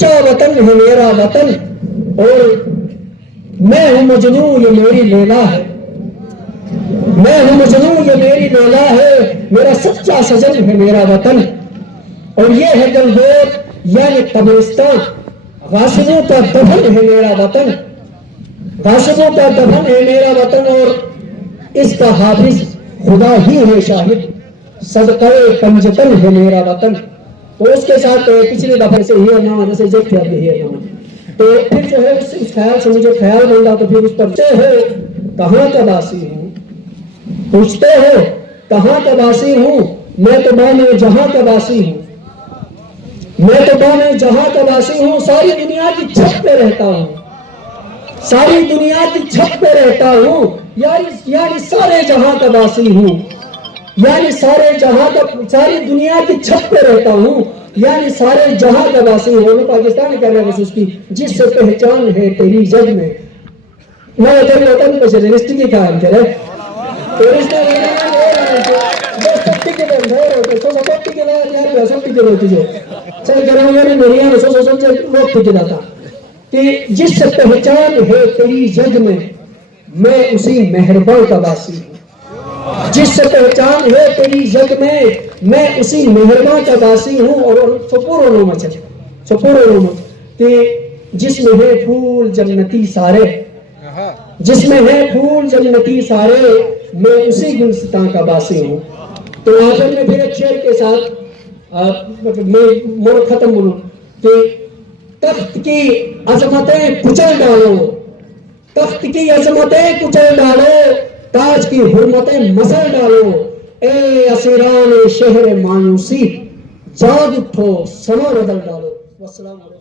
اونچا وطن ہے میرا وطن اور میں ہوں مجنوں یہ میری لیلا ہے، میں ہوں مجنوں یہ میری لیلا ہے، میرا سچا سجن ہے میرا وطن اور یہ ہے گلگوت یعنی قبرستان، غاصبوں کا دفن ہے میرا وطن، غاصبوں کا دفن ہے میرا وطن اور اس کا حافظ خدا ہی ہے شاہد، صدقہ پنجتن ہے میرا وطن۔ تو اس کے ساتھ پچھلے دفعہ سے یہ نام سے جو کیا ہے نام تو پھر جو ہے اس خیال سے مجھے خیال بنتا تو پھر اس پر ہو کہاں کا باسی ہوں، پوچھتے ہو کہاں کا باسی ہوں، میں تو بام جہاں کا باسی ہوں، میں تو بام جہاں کا باسی ہوں، ساری دنیا کی چھت پہ رہتا ہوں، ساری دنیا کی چھت پہ رہتا ہوں، یعنی سارے جہاں کا باسی ہوں، یعنی سارے جہاں کا ساری دنیا کی چھت پہ رہتا ہوں، یعنی سارے جہاں کا باسی ہوں۔ میں پاکستان کر رہا بس اس کی جس سے پہچان ہے تیری جگ میں، میں تیرے وطن پہ سے رشتے کی قائم کرے تو رشتے کہ جس سے پہچان ہے تیری جگ میں اسی مہربان کا باسی ہوں، جس سے پہچان ہے تیری جگ میں اسی مہربان کا باسی ہوں اور سپورو کہ جس میں ہے پھول جنتی سارے، جس میں ہے پھول جنتی سارے، میں اسی گلستان کا باسی ہوں۔ تو آخر میں پھر ایک شعر کے ساتھ میں ختم بولوں کہ تخت کی عظمتیں کچل ڈالو، تخت کی عظمتیں کچل ڈالو، تاج کی حرمتیں مسل ڈالو، اے اسیران شہر مایوسی جاگ اٹھو سما بدل ڈالو۔ والسلام علیکم۔